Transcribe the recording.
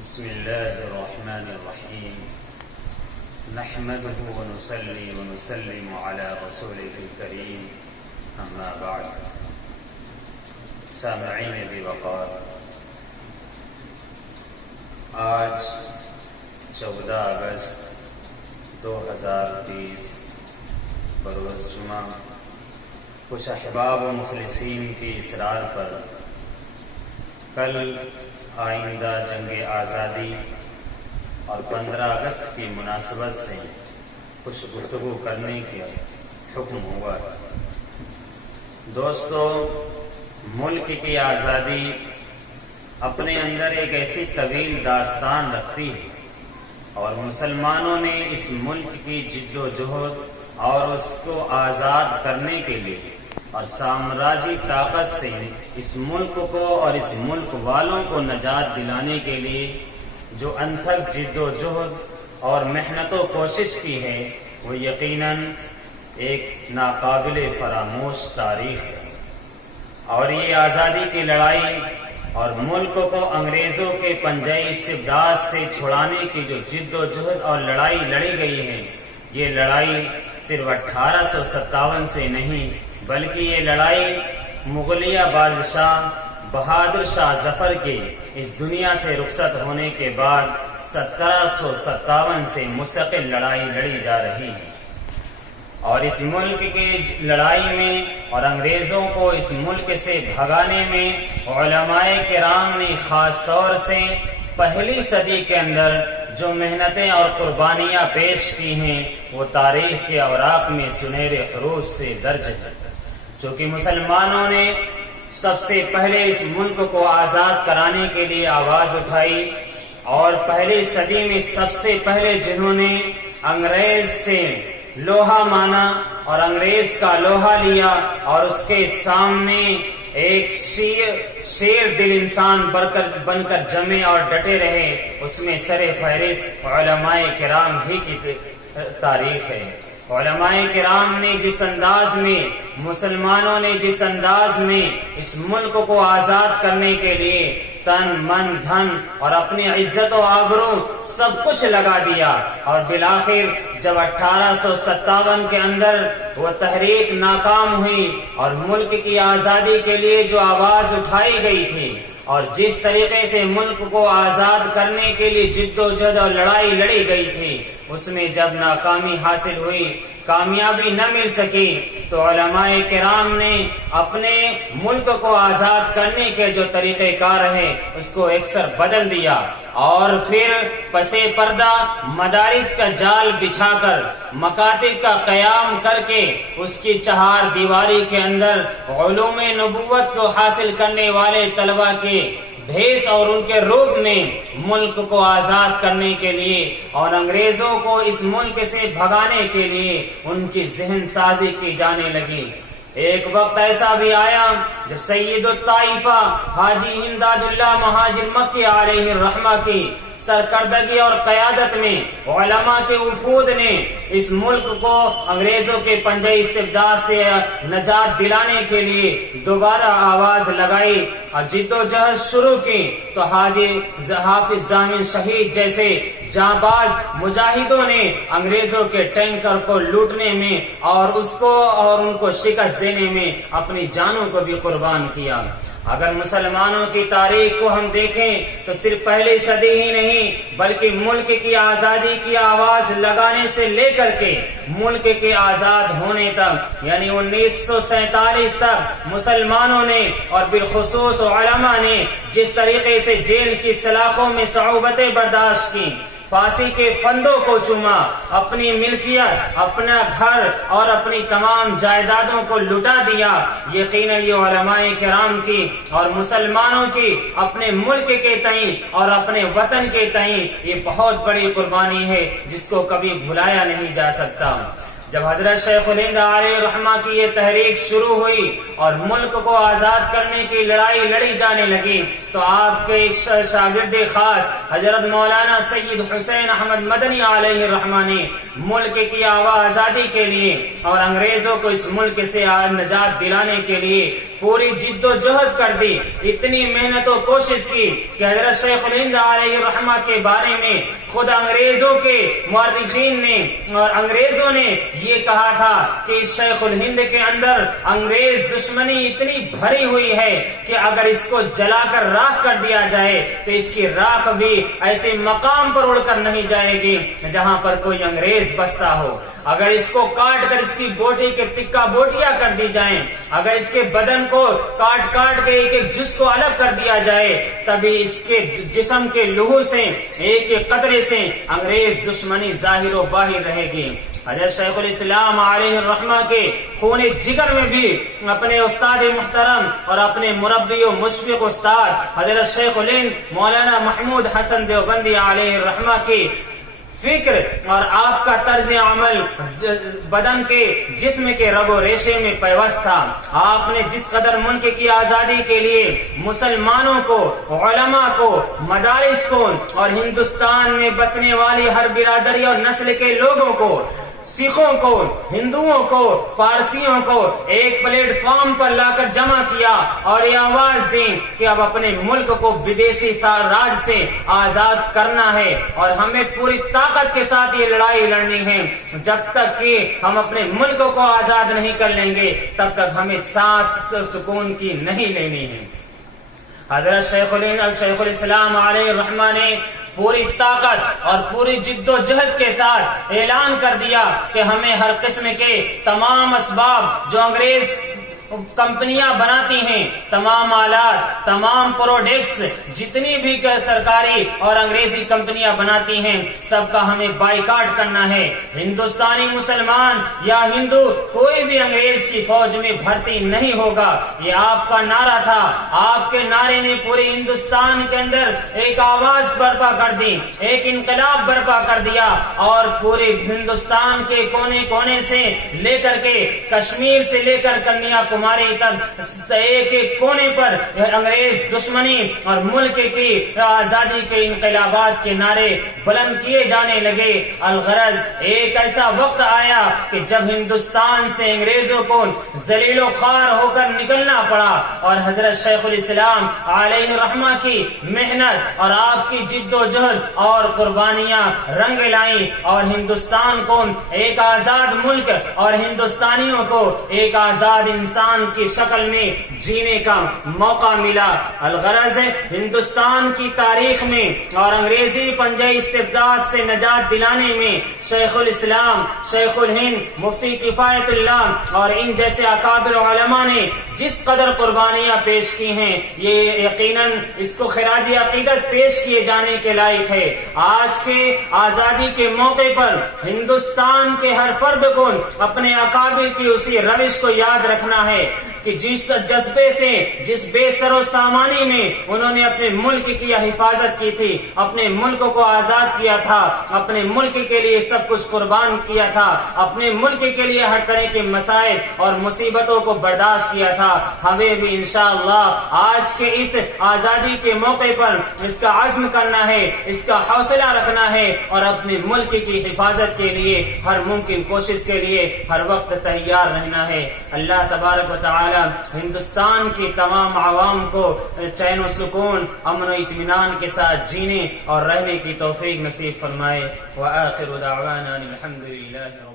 بسم الله الرحمن الرحيم نحمده ونصلي ونسلم على رسوله الكريم اما بعد سامعین بوقار، آج 14 اگست 2020 بروز جمعہ کچھ احباب و مخلصین کی اصرار پر کل آئندہ جنگ آزادی اور 15 اگست کی مناسبت سے کچھ گفتگو کرنے کا حکم ہوا ہے۔ دوستو، ملک کی آزادی اپنے اندر ایک ایسی طویل داستان رکھتی ہے اور مسلمانوں نے اس ملک کی جد و جہد اور اس کو آزاد کرنے کے لیے اور سامراجی طاقت سے اس ملک کو اور اس ملک والوں کو نجات دلانے کے لیے جو انتھک جد و جہد اور محنت و کوشش کی ہے، وہ یقیناً ایک ناقابل فراموش تاریخ ہے۔ اور یہ آزادی کی لڑائی اور ملک کو انگریزوں کے پنجہ استبداد سے چھڑانے کی جو جد و جہد اور لڑائی لڑی گئی ہے، یہ لڑائی صرف 1857 سے نہیں بلکہ یہ لڑائی مغلیہ بادشاہ بہادر شاہ ظفر کے اس دنیا سے رخصت ہونے کے بعد 1757 سے مستقل لڑائی لڑی جا رہی ہے۔ اور اس ملک کی لڑائی میں اور انگریزوں کو اس ملک سے بھگانے میں علماء کرام نے خاص طور سے پہلی صدی کے اندر جو محنتیں اور قربانیاں پیش کی ہیں، وہ تاریخ کے اوراق میں سنہرے حروف سے درج ہے۔ چونکہ مسلمانوں نے سب سے پہلے اس ملک کو آزاد کرانے کے لیے آواز اٹھائی، اور پہلی صدی میں سب سے پہلے جنہوں نے انگریز سے لوہا مانا اور انگریز کا لوہا لیا اور اس کے سامنے ایک شیر دل انسان بن کر جمے اور ڈٹے رہے، اس میں سر فہرست علماء کرام ہی کی تاریخ ہے۔ علماء کرام نے جس انداز میں، مسلمانوں نے جس انداز میں اس ملک کو آزاد کرنے کے لیے تن من دھن اور اپنی عزت و آبرو سب کچھ لگا دیا، اور بالآخر جب 1857 کے اندر وہ تحریک ناکام ہوئی اور ملک کی آزادی کے لیے جو آواز اٹھائی گئی تھی اور جس طریقے سے ملک کو آزاد کرنے کے لیے جد و جہد اور لڑائی لڑی گئی تھی، اس میں جب ناکامی حاصل ہوئی، کامیابی نہ مل سکی، تو علماء کرام نے اپنے ملک کو آزاد کرنے کے جو طریقہ کار ہے اس کو اکثر بدل دیا، اور پھر پسے پردہ مدارس کا جال بچھا کر، مکاتب کا قیام کر کے، اس کی چہار دیواری کے اندر علوم نبوت کو حاصل کرنے والے طلباء کے بھیس اور ان کے روپ میں ملک کو آزاد کرنے کے لیے اور انگریزوں کو اس ملک سے بھگانے کے لیے ان کی ذہن سازی کی جانے لگی۔ ایک وقت ایسا بھی آیا جب سید الطائفہ حاجی امداد اللہ مہاجر مکی علیہ الرحمہ کی سرکردگی اور قیادت میں علماء کے وفود نے اس ملک کو انگریزوں کے پنجہ استبداد سے نجات دلانے کے لیے دوبارہ آواز لگائی اور جد و جہد شروع کی، تو حافظ ضامن شہید جیسے جانباز مجاہدوں نے انگریزوں کے ٹینکر کو لوٹنے میں اور ان کو شکست دینے میں اپنی جانوں کو بھی قربان کیا۔ اگر مسلمانوں کی تاریخ کو ہم دیکھیں تو صرف پہلی صدی ہی نہیں بلکہ ملک کی آزادی کی آواز لگانے سے لے کر کے ملک کے آزاد ہونے تک، یعنی 1947 تک مسلمانوں نے اور بالخصوص علماء نے جس طریقے سے جیل کی سلاخوں میں صعوبتیں برداشت کی، پھانسی کے پھندوں کو چوما، اپنی ملکیت، اپنا گھر اور اپنی تمام جائیدادوں کو لٹا دیا، یقیناً یہ علماء کرام کی اور مسلمانوں کی اپنے ملک کے تئیں اور اپنے وطن کے تئیں یہ بہت بڑی قربانی ہے جس کو کبھی بھلایا نہیں جا سکتا۔ جب حضرت شیخ الہند علیہ الرحمہ کی یہ تحریک شروع ہوئی اور ملک کو آزاد کرنے کی لڑائی لڑی جانے لگی تو آپ کے ایک شاگرد خاص حضرت مولانا سید حسین احمد مدنی علیہ الرحمہ نے ملک کی آزادی کے لیے اور انگریزوں کو اس ملک سے نجات دلانے کے لیے پوری جد و جہد کر دی، اتنی محنت و کوشش کی کہ حضرت شیخ الہند علیہ الرحمہ کے بارے میں خود انگریزوں کے مورخین نے اور انگریزوں نے یہ کہا تھا کہ اس شیخ الہند کے اندر انگریز دشمنی اتنی بھری ہوئی ہے کہ اگر اس کو جلا کر راکھ کر دیا جائے تو اس کی راکھ بھی ایسے مقام پر اڑ کر نہیں جائے گی جہاں پر کوئی انگریز بستا ہو، اگر اس کو کاٹ کر اس کی بوٹی کے تکہ بوٹیاں کر دی جائیں، اگر اس کے بدن کو کاٹ کاٹ کے ایک ایک جز کو الگ کر دیا جائے تبھی اس کے جسم کے لہو سے ایک ایک قطرے سے انگریز دشمنی ظاہر و باہر رہے گی۔ حضرت شیخ الاسلام علیہ الرحمہ کے خون جگر میں بھی اپنے استاد محترم اور اپنے مربی و مشفق استاد حضرت شیخ الہند مولانا محمود حسن دیوبندی علیہ الرحمہ کی فکر اور آپ کا طرز عمل بدن کے جسم کے رگ و ریشے میں پیوست تھا۔ آپ نے جس قدر ملک کی آزادی کے لیے مسلمانوں کو، علماء کو، مدارس کو اور ہندوستان میں بسنے والی ہر برادری اور نسل کے لوگوں کو، سکھوں کو، ہندوؤں کو، پارسیوں کو ایک پلیٹ فارم پر لا کر جمع کیا اور یہ آواز دی کہ اب اپنے ملک کو بدیسی راج سے آزاد کرنا ہے اور ہمیں پوری طاقت کے ساتھ یہ لڑائی لڑنی ہے۔ جب تک کہ ہم اپنے ملک کو آزاد نہیں کر لیں گے تب تک ہمیں سانس سکون کی نہیں لینی ہے۔ حضرت شیخ الاسلام علیہ الرحمہ نے پوری طاقت اور پوری جد و جہد کے ساتھ اعلان کر دیا کہ ہمیں ہر قسم کے تمام اسباب جو انگریز کمپنیاں بناتی ہیں، تمام آلات، تمام پروڈکٹس جتنی بھی سرکاری اور انگریزی کمپنیاں بناتی ہیں سب کا ہمیں بائیکاٹ کرنا ہے۔ ہندوستانی مسلمان یا ہندو کوئی بھی انگریز کی فوج میں بھرتی نہیں ہوگا، یہ آپ کا نعرہ تھا۔ آپ کے نعرے نے پورے ہندوستان کے اندر ایک آواز برپا کر دی، ایک انقلاب برپا کر دیا اور پورے ہندوستان کے کونے کونے سے لے کر کے کشمیر سے لے کر کنیا کماری تک ایک ایک کونے پر انگریز دشمنی اور ملک کی آزادی کے انقلابات کے نعرے بلند کیے جانے لگے۔ الغرض ایک ایسا وقت آیا کہ جب ہندوستان سے انگریزوں کو ذلیل و خوار ہو کر نکلنا پڑا اور حضرت شیخ الاسلام علیہ الرحمہ کی محنت اور آپ کی جد و جہد اور قربانیاں رنگ لائیں اور ہندوستان کو ایک آزاد ملک اور ہندوستانیوں کو ایک آزاد انسان کی شکل میں جینے کا موقع ملا۔ الغرض ہندوستان کی تاریخ میں اور انگریزی پنجہ استبداد سے نجات دلانے میں شیخ الاسلام، شیخ الہند، مفتی کفایت اللہ اور ان جیسے اکابر علماء نے جس قدر قربانیاں پیش کی ہیں یہ یقیناً اس کو خراج عقیدت پیش کیے جانے کے لائق ہے۔ آج کے آزادی کے موقع پر ہندوستان کے ہر فرد کو اپنے اکابر کی اسی روش کو یاد رکھنا ہے کہ جس جذبے سے، جس بے سر و سامانی میں انہوں نے اپنے ملک کی حفاظت کی تھی، اپنے ملک کو آزاد کیا تھا، اپنے ملک کے لیے سب کچھ قربان کیا تھا، اپنے ملک کے لیے ہر طرح کے مسائل اور مصیبتوں کو برداشت کیا تھا، ہمیں بھی انشاءاللہ آج کے اس آزادی کے موقع پر اس کا عزم کرنا ہے، اس کا حوصلہ رکھنا ہے اور اپنے ملک کی حفاظت کے لیے ہر ممکن کوشش کے لیے ہر وقت تیار رہنا ہے۔ اللہ تبارک و تعالی ہندوستان کی تمام عوام کو چین و سکون، امن و اطمینان کے ساتھ جینے اور رہنے کی توفیق نصیب فرمائے۔ وآخر دعوانا الحمدللہ۔